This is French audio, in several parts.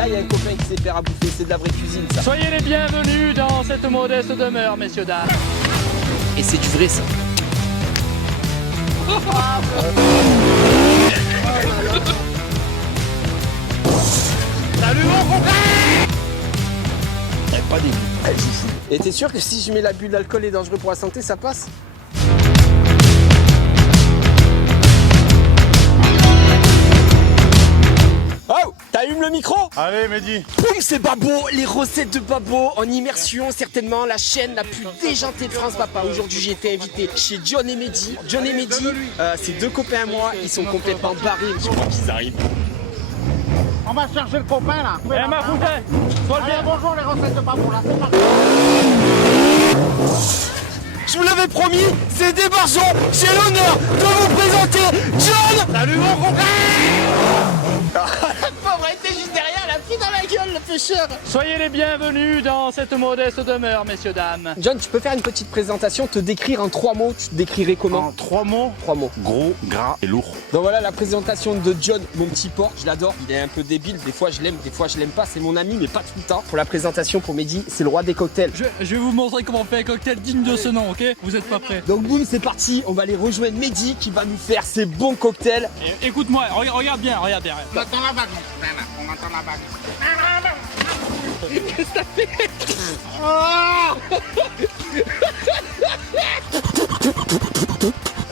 Là, il y a un copain qui sait faire à bouffer, c'est de la vraie cuisine, ça. Soyez les bienvenus dans cette modeste demeure, messieurs, dames. Et c'est du vrai, ça. Salut mon copain! Pas des bulles. Et t'es sûr que si je mets la bulle d'alcool est dangereux pour la santé, ça passe? Oh, t'allumes le micro? Allez Mehdi. Boum, c'est Babo, les recettes de Babo en immersion, certainement la chaîne la plus déjantée de France, papa. Aujourd'hui, j'ai été invité chez John et Mehdi. John et Mehdi, c'est deux copains à moi, ils sont complètement barrés. Je crois qu'ils arrivent. On va chercher le copain là. Eh ma bouteille, sois le Allez, bien. bonjour les recettes de Babou là, c'est parti. Je vous l'avais promis, c'est Débargeon. J'ai l'honneur de vous présenter John. Salut mon copain! La pauvre était juste derrière, elle a pris dans la gueule le pêcheur. Soyez les bienvenus dans cette modeste demeure, messieurs, dames. John, tu peux faire une petite présentation, te décrire en 3 mots. Tu te décrirais comment? En 3 mots. 3 mots. Gros, gras et lourd. Donc voilà la présentation de John, mon petit porc, je l'adore, il est un peu débile, des fois je l'aime, des fois je l'aime pas, c'est mon ami mais pas tout le temps. Pour la présentation pour Mehdi, c'est le roi des cocktails. Je vais vous montrer comment on fait un cocktail digne de ce nom, ok? Vous êtes pas prêts? Donc boum, c'est parti, on va aller rejoindre Mehdi qui va nous faire ses bons cocktails. Écoute-moi, regarde bien, regarde bien. On entend la vague, on entend la vague. Qu'est-ce que t'as fait?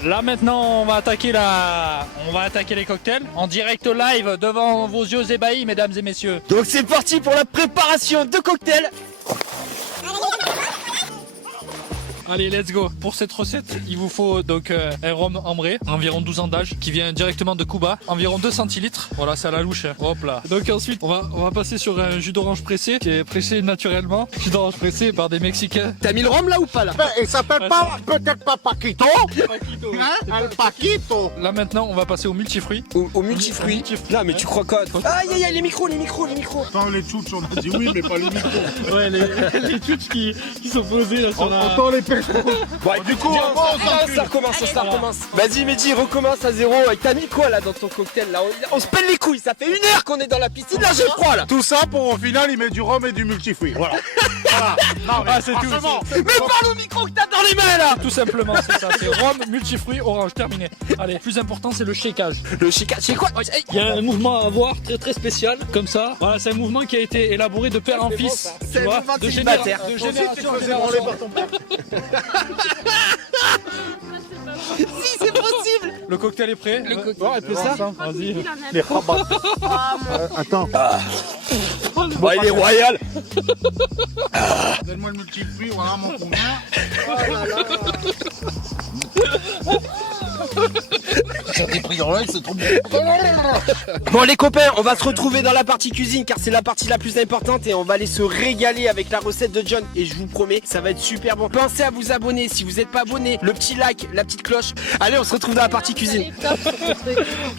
Là maintenant on va attaquer les cocktails en direct live devant vos yeux ébahis, mesdames et messieurs. Donc c'est parti pour la préparation de cocktails. Allez, let's go. Pour cette recette, il vous faut donc un rhum ambré, environ 12 ans d'âge, qui vient directement de Cuba, environ 2 centilitres. Voilà, c'est à la louche. Hop là. Donc ensuite, on va passer sur un jus d'orange pressé, qui est pressé naturellement. Jus d'orange pressé par des Mexicains. T'as mis le rhum là ou pas là? Il s'appelle pas, peut-être pas Paquito. Hein? El Paquito. Là maintenant, on va passer au multifruit. Au multifruit. Non mais tu crois quoi? Aïe aïe aïe, les micros. Sans les tchouches, on a dit oui, mais pas les micros. Ouais, les touches qui sont posées là sur la... Entends les pêches. Bon, du coup, ça recommence. Vas-y Mehdi, recommence à zéro. T'as mis quoi là dans ton cocktail là? On se pèle les couilles, ça fait 1 heure qu'on est dans la piscine, là j'ai froid là. Tout ça pour au final, il met du rhum et du multifruit. Voilà. Voilà. Non, mais c'est tout. franchement, Mais parle au micro que t'as dans les mains là. Tout simplement, c'est ça. C'est rhum, multifruit, orange, terminé. Allez, plus important, c'est le shakeage. Le chica, c'est quoi? Il y a un mouvement à avoir très spécial, comme ça. Voilà, c'est un mouvement qui a été élaboré de père en C'est bon, fils. ça. Tu C'est vois, le mouvement de célibataire. génération en faisais branler génération. par ton père. Si c'est possible. Le cocktail est prêt. Bon, elle fait ça. Vas-y. Les rabats. Attends. Bon, il est royal. Donne-moi le multifruit, voilà mon combien. Bon les copains, on va se retrouver dans la partie cuisine car c'est la partie la plus importante et on va aller se régaler avec la recette de John et je vous promets, ça va être super bon. Pensez à vous abonner si vous n'êtes pas abonné, le petit like, la petite cloche. Allez, on se retrouve dans la partie cuisine.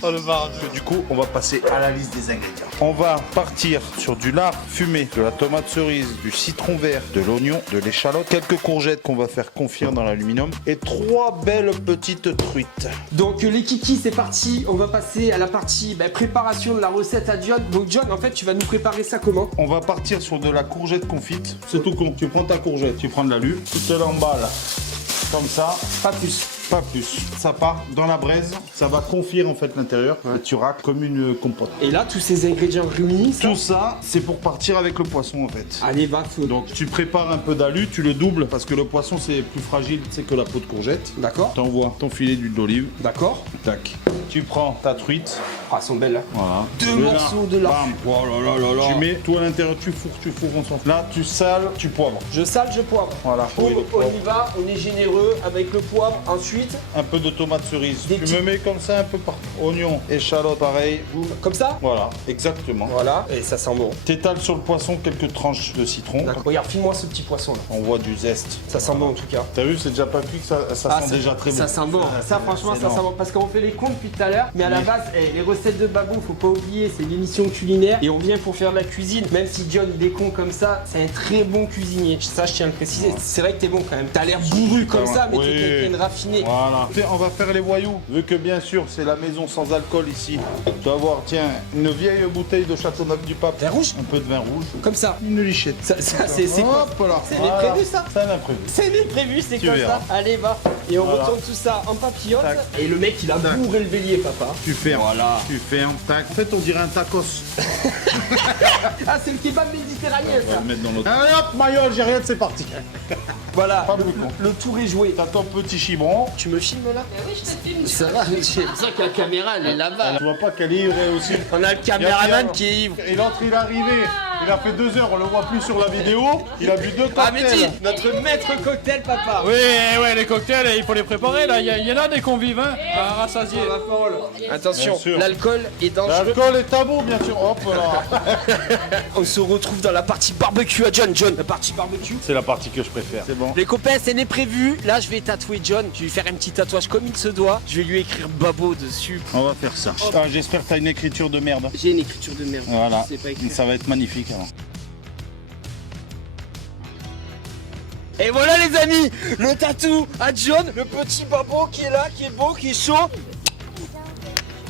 Oh le bar. Du coup, on va passer à la liste des ingrédients. On va partir sur du lard fumé, de la tomate cerise, du citron vert, de l'oignon, de l'échalote, quelques courgettes qu'on va faire confire dans l'aluminium et 3 belles petites truites. Donc les kikis, c'est parti, on va passer à la partie préparation de la recette à John. Donc John, en fait, tu vas nous préparer ça comment? On va partir sur de la courgette confite. C'est tout con. Tu prends ta courgette, tu prends de l'alu, tu te l'emballes comme ça, Pas plus. pas plus. Ça part dans la braise, ça va confire en fait l'intérieur et tu raques comme une compote. Et là, tous ces ingrédients réunis, ça... Tout ça, c'est pour partir avec le poisson en fait. Allez, va, feu. Donc tu prépares un peu d'alu, tu le doubles parce que le poisson c'est plus fragile que la peau de courgette. D'accord. T'envoies ton filet d'huile d'olive, D'accord. tac. Tu prends ta truite, Ah, elles sont belles là. voilà. Deux Le morceaux de lard. bam. Oh là là là là. Tu mets tout à l'intérieur, tu fourres, on s'en fout. Là, tu sales, tu poivres. Je sale, je poivre. Voilà. On, Oui, le on poivre. y va, on est généreux avec le poivre. Ensuite, Un peu de tomate cerise. Des Tu petits- me mets comme ça un peu partout. Oignon, échalote, pareil. comme ça. Voilà, exactement. Voilà. Et ça sent bon. T'étales sur le poisson quelques tranches de citron. D'accord. Regarde, file-moi ce petit poisson là. On voit du zeste. Ça sent bon en tout cas. T'as vu, c'est déjà pas cuit, ça Ah, sent déjà très bon. Ça sent bon. Ça, franchement, ça sent bon. Parce qu'on fait les comptes depuis tout à l'heure. Mais à la base, les recettes de Babou, faut pas oublier, c'est l'émission culinaire. Et on vient pour faire de la cuisine. Même si John il est con comme ça, c'est un très bon cuisinier. Ça, je tiens à le préciser. C'est vrai que t'es bon quand même. T'as l'air bourru comme ça, mais Oui. t'es quelqu'un de raffiné. Voilà. On va faire les voyous. Vu que bien sûr, c'est la maison sans alcool ici. Tu vas voir, tiens, une vieille bouteille de Châteauneuf-du-Pape. Vin rouge? Un peu de vin rouge. Comme ça. Une lichette. Ça c'est quoi? Hop là. C'est Voilà. l'imprévu ça? C'est un imprévu. C'est l'imprévu, c'est Tu comme verras. ça. Allez, va. Et on Voilà. retourne tout ça en papillote. Tac. Et le mec, il a Tac. bourré le bélier, papa. Tu fermes. Voilà. Tu fermes. Tac. En fait, on dirait un tacos. Ah, c'est le kebab méditerranéen, On va ça. le mettre dans l'autre. Allez hop, Mayol, j'ai rien, c'est parti. Voilà, Pas beaucoup. le tour est joué. T'as ton petit chibron. Tu me filmes là? Oui, je te filme. Ça va, c'est pour ça que la caméra, elle est là-bas. Tu vois pas qu'elle est ivre aussi. On a le caméraman qui est ivre. Et l'autre, il est arrivé. Il a fait 2 heures, on le voit plus sur la vidéo. Il a bu 2 Ah, cocktails. Mehdi, notre maître cocktail, papa. Oui, ouais, les cocktails, il faut les préparer là. Il y en a des convives, hein, à rassasier. Attention, Bien sûr. l'alcool est dangereux. L'alcool est tabou, bien sûr. Hop là. On se retrouve dans la partie barbecue à John. John, la partie barbecue. C'est la partie que je préfère. C'est bon. Les copains, c'est n'est prévu. Là, je vais tatouer John. Je vais lui faire un petit tatouage comme il se doit. Je vais lui écrire Babo dessus. On va faire ça. Ah, j'espère que t'as une écriture de merde. J'ai une écriture de merde. Voilà. Je sais pas écrire. Ça va être magnifique alors. Et voilà les amis, le tatou à John, le petit Babo qui est là, qui est beau, qui est chaud.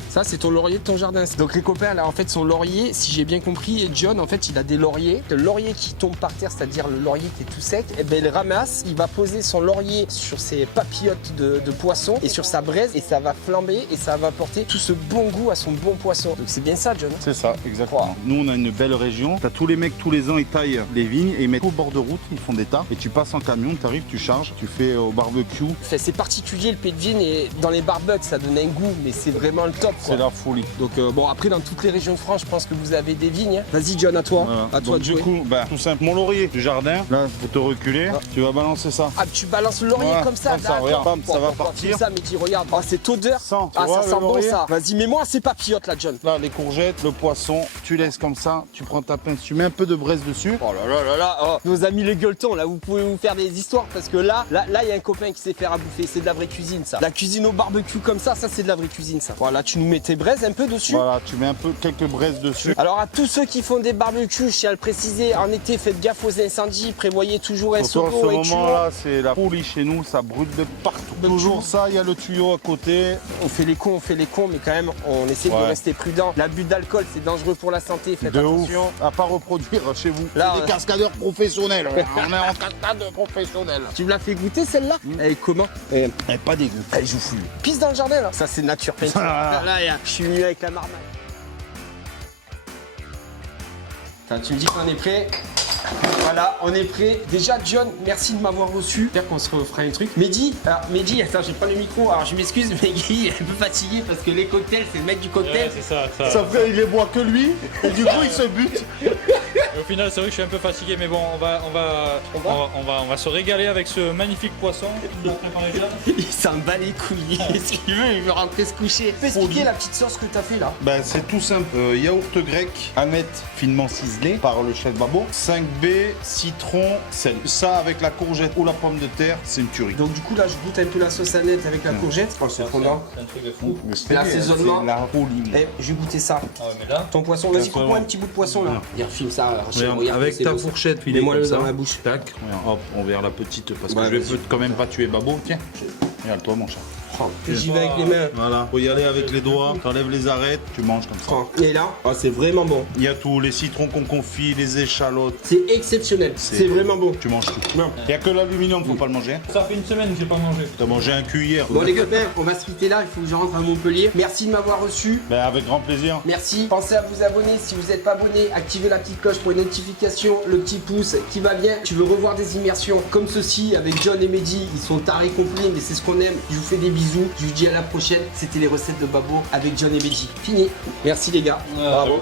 Ça c'est ton laurier de ton jardin. Donc les copains là en fait son laurier, si j'ai bien compris, et John en fait il a des lauriers. Le laurier qui tombe par terre, c'est-à-dire le laurier qui est tout sec, et ben il ramasse, il va poser son laurier sur ses papillotes de poisson et sur sa braise et ça va flamber et ça va apporter tout ce bon goût à son bon poisson. Donc c'est bien ça John. C'est ça, exactement. Nous, on a une belle région. T'as tous les mecs, tous les ans, ils taillent les vignes et ils mettent au bord de route, ils font des tas. Et tu passes en camion, tu arrives, tu charges, tu fais au barbecue. Enfin, c'est particulier le Pays de Vigne et dans les barbecues ça donne un goût, mais c'est vraiment le top. C'est la folie. Donc bon après dans toutes les régions de France je pense que vous avez des vignes. Hein. Vas-y John à toi. Voilà. À toi Donc, de du jouer. coup, tout simple. Mon laurier du jardin, là, faut te reculer. Ah. Tu vas balancer ça. Ah tu balances le laurier Voilà, comme ça. comme ça, d'accord. regarde, bam, ça va Comme partir. ça mais dis regarde. Oh cette odeur. Sens, tu Ah vois, ça le sent bon laurier ça. Vas-y mets-moi ces papillotes là John. Là, les courgettes, le poisson, tu laisses comme ça, tu prends ta pince, tu mets un peu de braise dessus. Oh là là là là. Oh. Nos amis les gueuletons là vous pouvez vous faire des histoires parce que là il y a un copain qui sait faire à bouffer. C'est de la vraie cuisine ça. La cuisine au barbecue comme ça c'est de la vraie cuisine ça. Voilà tu nous mets tes braises un peu dessus. Voilà, tu mets un peu quelques braises dessus. Alors à tous ceux qui font des barbecues, je tiens à le préciser, en été faites gaffe aux incendies, prévoyez toujours un Surtout seau en ce et moment-là, c'est la folie chez nous, ça brûle de partout. Toujours ça, il y a le tuyau à côté. On fait les cons, mais quand même on essaie de Ouais. rester prudent. L'abus d'alcool c'est dangereux pour la santé, faites De ouf, attention. à pas reproduire chez vous. Là, C'est des cascadeurs professionnels. On est en cascade professionnelle. Tu me l'as fait goûter celle-là Elle est comment Elle est pas dégueu. Elle joue fou. Pisse dans le jardin là. Ça c'est nature painting. Ah. Là, je suis venu avec la marmaille. Attends, tu me dis qu'on est prêt. Voilà, on est prêt. Déjà, John, merci de m'avoir reçu. J'espère qu'on se refera un truc. Mehdi, attends, j'ai pas le micro. Alors, je m'excuse, mais Guy est un peu fatigué parce que les cocktails, c'est le mec du cocktail. Ouais, c'est ça. Ça fait, il les boit que lui, et du coup, il se bute. Au final, c'est vrai que je suis un peu fatigué, mais bon, on va se régaler avec ce magnifique poisson qu'il a préparé là. Il s'en bat les couilles. Ce qu'il veut, il veut rentrer se coucher. Peux expliquer la petite sauce que t'as fait là? Ben, c'est tout simple. Yaourt grec, aneth finement ciselé par le chef Babo, 5B, citron, sel. Ça avec la courgette ou la pomme de terre, c'est une tuerie. Donc, du coup, là, je goûte un peu la sauce à net avec la courgette. Oh, c'est fondant. C'est un truc de fou. L'assaisonnement. C'est la folie. Eh, je vais goûter ça. Ah ouais, mais là, Ton poisson, vas-y, Exactement. coupe-moi un petit bout de poisson là. Regarde, filme ça. Regarde, avec c'est ta beau. fourchette, filée Mets-moi comme le ça. dans la bouche. Tac. Regarde, hop, on verra la petite parce que Ouais, je vais vas-y. quand même pas tuer Babo. Tiens. Regarde-toi, mon chat. Oh, j'y vais avec les mains. Voilà. Faut y aller avec les doigts. T'enlèves les arêtes, tu manges comme ça. Oh, et là, oh, c'est vraiment bon. Il y a tout, les citrons qu'on confie, les échalotes. C'est exceptionnel. C'est vraiment bon. Tu manges tout. Non. Il n'y a que l'aluminium, faut pas le manger. ça fait une semaine que j'ai pas mangé. T'as mangé un cul hier. Bon les copains, on va se quitter là, il faut que je rentre à Montpellier. Merci de m'avoir reçu. Ben, avec grand plaisir. Merci. Pensez à vous abonner si vous n'êtes pas abonné. Activez la petite cloche pour les notifications, le petit pouce qui va bien. Tu veux revoir des immersions comme ceci avec John et Mehdi. Ils sont tarés complets, mais c'est ce qu'on aime. Je vous fais des bisous. Je vous dis à la prochaine. C'était les recettes de Babo avec John et Mehdi. Fini. Merci les gars. Bravo.